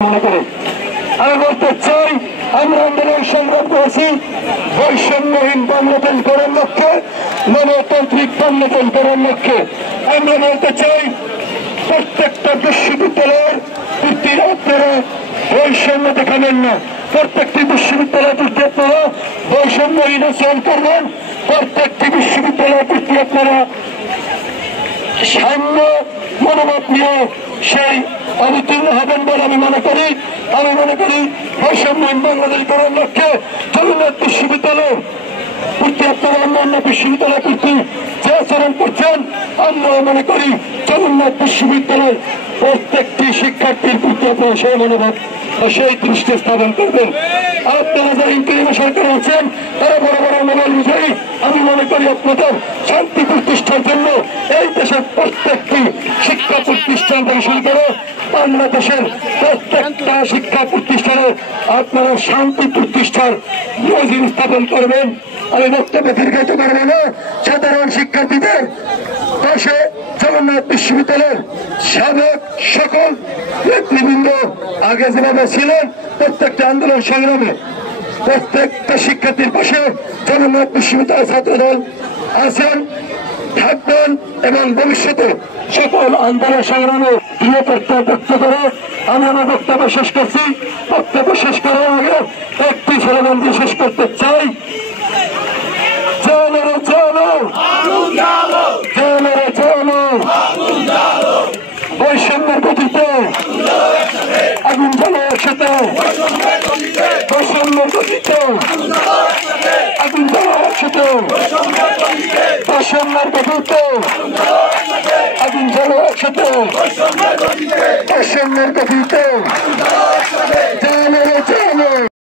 মনে করে আমি বলতে চাই আমরা আন্দোলন সংগ্রাম করেছি বৈষম্যহীন বাংলাদেশ গড়ার লক্ষ্যে, গণতান্ত্রিক বাংলাদেশ গড়ার লক্ষ্যে। আমরা বলতে চাই প্রত্যেকটা বিশ্ববিদ্যালয়ের ভিত্তির আপনারা বৈষম্য দেখাবেন না, প্রত্যেকটি বিশ্ববিদ্যালয়ের ভিত্তি আপনারা বৈষম্যহীন আচরণ করবেন, প্রত্যেকটি বিশ্ববিদ্যালয়ের ভিত্তি আপনারা সাম্য মনোভাব নিয়ে সেই অবতীর্ণ হবেন বলে আমি মনে করি। বৈষম্যহীন বাংলাদেশ গড়ার লক্ষ্যে জগন্নাথ বিশ্ববিদ্যালয় প্রতি আপনারা অন্যান্য বিশ্ববিদ্যালয় প্রতি যে আচরণ করছেন, আমরাও মনে করি জগন্নাথ বিশ্ববিদ্যালয় প্রত্যেকটি শিক্ষার্থীর প্রতি আপনারা সেই মনোভাব সেই দৃষ্টি স্থাপন করবেন। আপনারা যারা ইন্টারিম সরকার আছেন তারা বড় বড় মোবাইল বুঝাই আমি মনে করি আপনাদের শান্তি প্রতিষ্ঠার জন্য এই দেশের প্রত্যেকটি শিক্ষা প্রতিষ্ঠান থেকে শুরু করে বাংলাদেশের প্রত্যেকটা শিক্ষা প্রতিষ্ঠানে আপনারা শান্তি প্রতিষ্ঠার নজির স্থাপন করবেন। আমি বক্তব্য দীর্ঘায়িত করবো না। সাধারণ শিক্ষার্থীদের পাশে জগন্নাথ বিশ্ববিদ্যালয়ের সাবেক সকল নেতৃবৃন্দ আগে যেভাবে ছিলেন প্রত্যেকটা আন্দোলন সংগ্রামে প্রত্যেকটা শিক্ষার্থীর পাশে জগন্নাথ বিশ্ববিদ্যালয়ের ছাত্রদল আছেন, থাকবেন এবং ভবিষ্যতে সকল আন্দোলন সংগ্রামে দৃঢ়তা ব্যক্ত করে আমি আমার বক্তব্য শেষ করছি। বক্তব্য শেষ করার আগে একটি স্লোগান দিয়ে শেষ করতে চাই, চলো রে চলো, চলো রে চলো, বৈষম্যের গতিতে আগুন জ্বালো একসাথে, বৈষম্যের গতিতে আগুন জ্বালো একসাথে, বৈষম্যের গতিতে আগুন জ্বালো একসাথে, বৈষম্যের গতিতে